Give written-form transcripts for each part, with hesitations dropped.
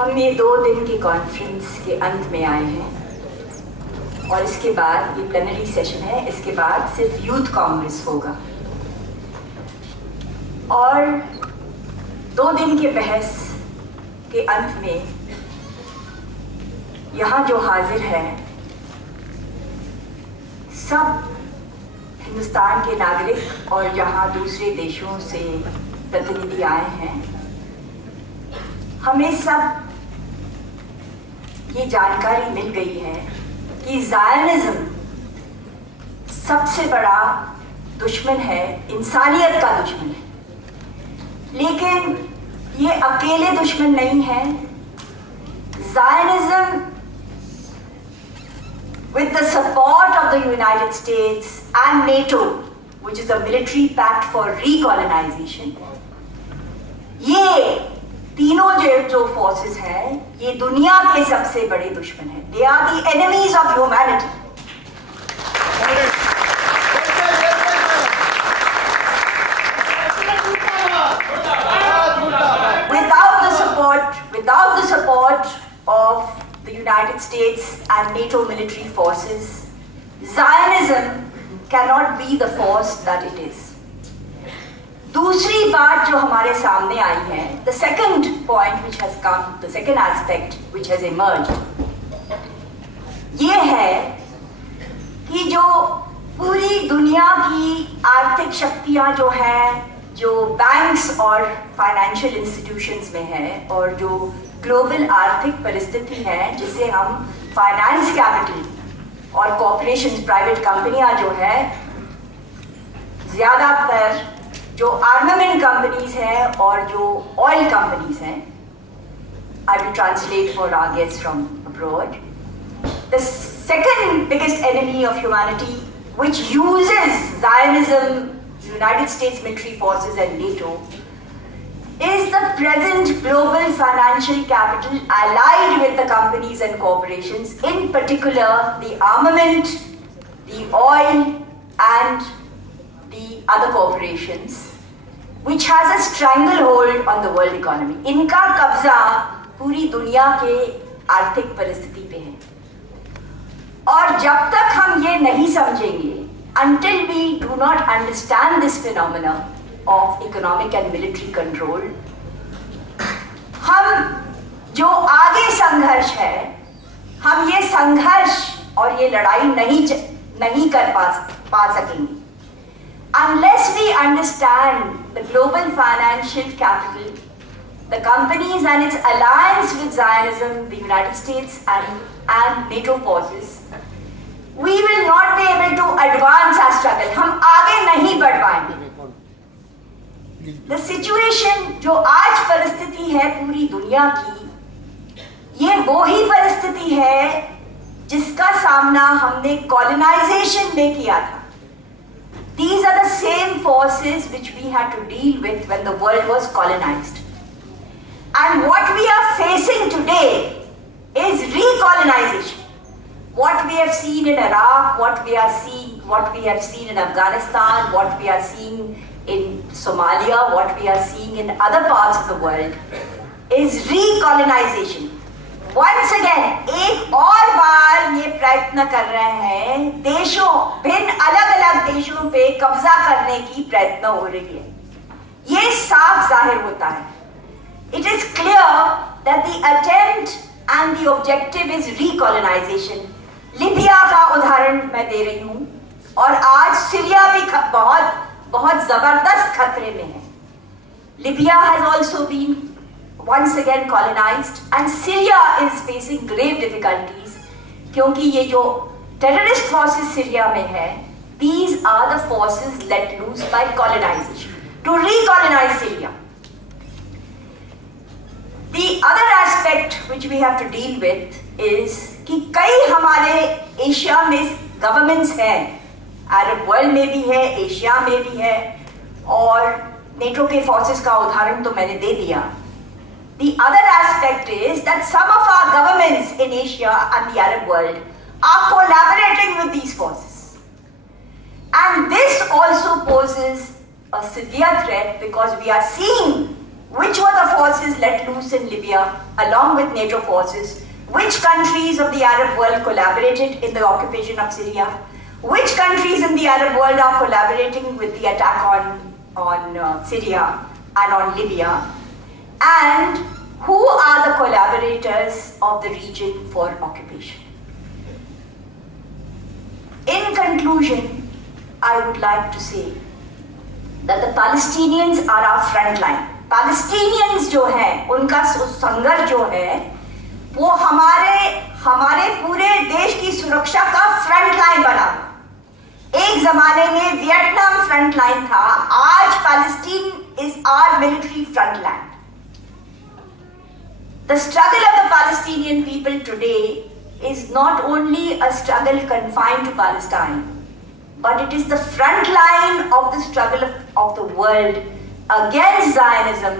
हम ये 2 दिन की कॉन्फ्रेंस के अंत में आए हैं और इसके बाद ये प्लेनरी सेशन है। इसके बाद सिर्फ यूथ कांग्रेस होगा और 2 दिन के बहस के अंत में यहाँ जो हाजिर है सब हिंदुस्तान के नागरिक और जहाँ दूसरे देशों से प्रतिनिधि आए हैं। हमें सब ये जानकारी मिल गई है कि ज़ायनिज़्म सबसे बड़ा दुश्मन है, इंसानियत का दुश्मन है। लेकिन ये अकेले दुश्मन नहीं है। ज़ायनिज़्म with the support of the United States and NATO, which is a military pact for recolonization, ये तीनों जो forces हैं, ये दुनिया के सबसे बड़े दुश्मन हैं। They are the enemies of humanity. Without the support of the United States and NATO military forces, Zionism cannot be the force that it is. दूसरी बात जो हमारे सामने आई है, the second point which has come, the second aspect which has emerged, ये है कि जो पूरी दुनिया की आर्थिक शक्तियां जो हैं, जो बैंक्स और फाइनेंशियल इंस्टीट्यूशंस में है और जो ग्लोबल आर्थिक परिस्थिति है जिसे हम फाइनेंस कैपिटल और कॉर्पोरेशंस, प्राइवेट कंपनियां जो है, ज्यादातर जो आर्मामेंट कंपनीज हैं और जो ऑयल कंपनीज हैं, I will translate for our guests from abroad, the second biggest enemy of humanity which uses Zionism, United States military forces and NATO, is the present global financial capital allied with the companies and corporations, in particular the armament, the oil and the other corporations, which has a stranglehold on the world economy. इनका कब्जा पूरी दुनिया के आर्थिक परिस्थिति पे है और जब तक हम ये नहीं समझेंगे, until we do not understand this phenomena of economic and military control, हम जो आगे संघर्ष है, हम ये संघर्ष और ये लड़ाई नहीं कर पा सकेंगे unless we understand the global financial capital, the companies and its alliance with Zionism, the United States and NATO forces. We will not be able to advance our struggle. हम आगे नहीं बढ़ पाएंगे। The situation जो आज परिस्थिति है पूरी दुनिया की, ये वो ही परिस्थिति है जिसका सामना हमने colonization में किया था। These are the same forces which we had to deal with when the world was colonized. And what we are facing today is recolonization. What we have seen in Iraq, what we have seen in Afghanistan, what we are seeing in Somalia, what we are seeing in other parts of the world is recolonization. Once again, एक और बार ये प्रयत्न कर रहे हैं, देशों, भिन्न अलग-अलग देशों पे कब्जा करने की प्रयत्न हो रही है। ये साफ जाहिर होता है। It is clear that the attempt and the objective is recolonization. Libya का उदाहरण मैं दे रही हूँ और आज सीरिया भी बहुत जबरदस्त खतरे में है। Libya has also been once again colonized and Syria is facing grave difficulties क्योंकि ये जो terrorist forces Syria में है, these are the forces let loose by colonization to recolonize Syria. The other aspect which we have to deal with is कि कई हमारे Asia में governments हैं, अरब वर्ल्ड में भी है, एशिया में भी है और नेटो के फोर्सेस का उदाहरण तो मैंने दे दिया। The other aspect is that some of our governments in Asia and the Arab world are collaborating with these forces. And this also poses a severe threat because we are seeing Which were the forces let loose in Libya along with NATO forces? Which countries of the Arab world collaborated in the occupation of Syria? Which countries in the Arab world are collaborating with the attack on Syria and on Libya? And who are the collaborators of the region for occupation? In conclusion, I would like to say that the Palestinians are our front line. Palestinians जो हैं, उनका संघर्ष जो है, वो हमारे पूरे देश की सुरक्षा का फ्रंट लाइन बना। एक जमाने में वियतनाम फ्रंट लाइन था, आज Palestine is our military front line. The struggle of the Palestinian people today is not only a struggle confined to Palestine, but it is the front line of the struggle of the world against Zionism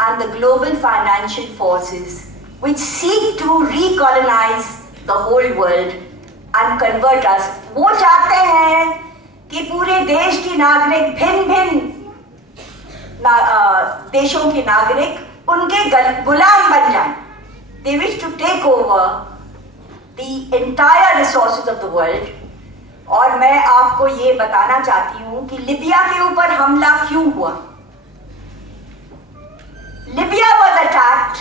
and the global financial forces which seek to recolonize the whole world and convert us. वो चाहते हैं कि पूरे देश के नागरिक भिन्न देशों के नागरिक उनके गुलाम बन जाएं। They wish to take over the entire resources of the world. और मैं आपको ये बताना चाहती हूँ कि लिबिया के ऊपर हमला क्यों हुआ। Libya was attacked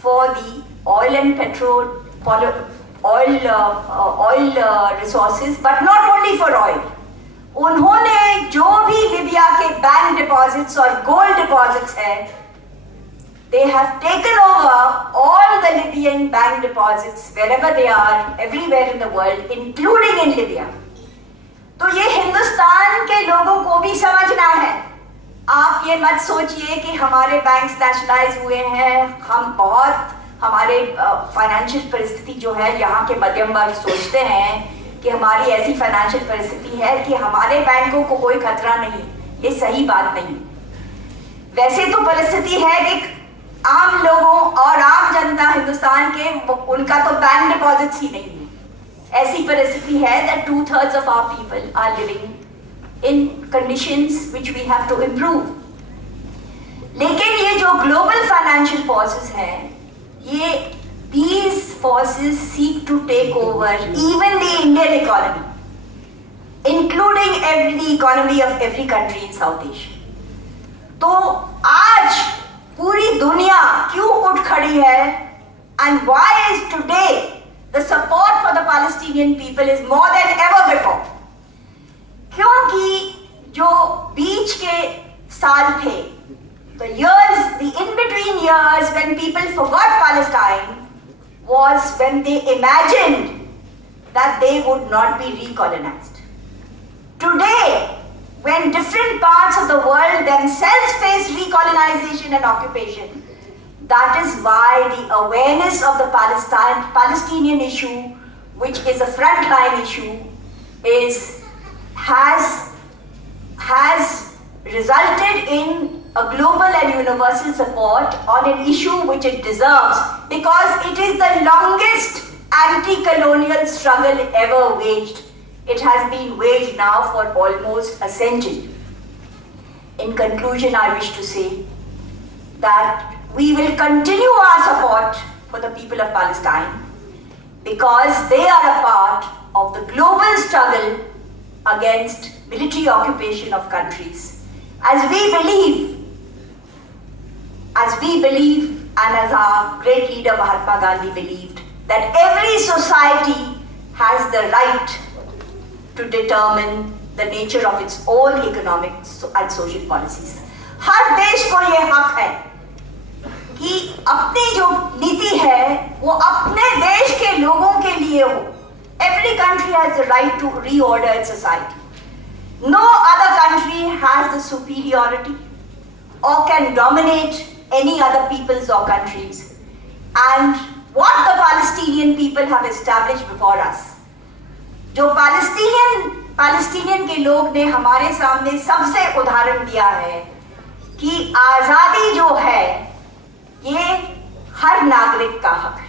for the oil and oil resources, but not only for oil. उन्होंने जो भी लिबिया के बैंक डिपॉजिट्स और गोल्ड डिपॉजिट्स हैं, they have taken over all the Libyan bank deposits wherever they are, everywhere in the world, including in Libya. तो ये हिंदुस्तान के लोगों को भी समझना है। आप ये मत सोचिए कि हमारे बैंक्स नेशनलाइज हुए हैं, हमारे फाइनेंशियल परिस्थिति जो है, यहाँ के मध्यम वर्ग सोचते हैं कि हमारी ऐसी फाइनेंशियल परिस्थिति है कि हमारे बैंकों को कोई खतरा नहीं। ये सही बात नहीं। वैसे तो परिस्थिति है कि आम लोगों और आम जनता हिंदुस्तान के, उनका तो बैंक डिपॉजिट्स ही नहीं है। ऐसी परिस्थिति है that 2/3 of our people are living in conditions which we have to improve. लेकिन ये जो global financial forces हैं, ये these forces seek to take over even the Indian economy, including the economy of every country in South Asia. तो आज पूरी दुनिया क्यों उठ खड़ी है? And why is today the support for the Palestinian people is more than ever before? क्योंकि जो बीच के साल थे, the in-between years when people forgot Palestine was when they imagined that they would not be recolonized. Today, when different parts of the world themselves face recolonization and occupation, that is why the awareness of the Palestinian issue, which is a frontline issue, has resulted in a global and universal support on an issue which it deserves, because it is the longest anti-colonial struggle ever waged. It has been waged now for almost a century. In conclusion, I wish to say that we will continue our support for the people of Palestine because they are a part of the global struggle against military occupation of countries. As we believe, and as our great leader Mahatma Gandhi believed, that every society has the right to determine the nature of its own economic and social policies. हर देश को ये हक है कि अपनी जो नीति है वो अपने देश के लोगों के लिए हो। Every country has the right to reorder its society. No other country has the superiority or can dominate any other peoples or countries. And what the Palestinian people have established before us, जो Palestinian के लोग ने हमारे सामने सबसे उदाहरण दिया है कि आजादी जो है ये हर नागरिक का हक है।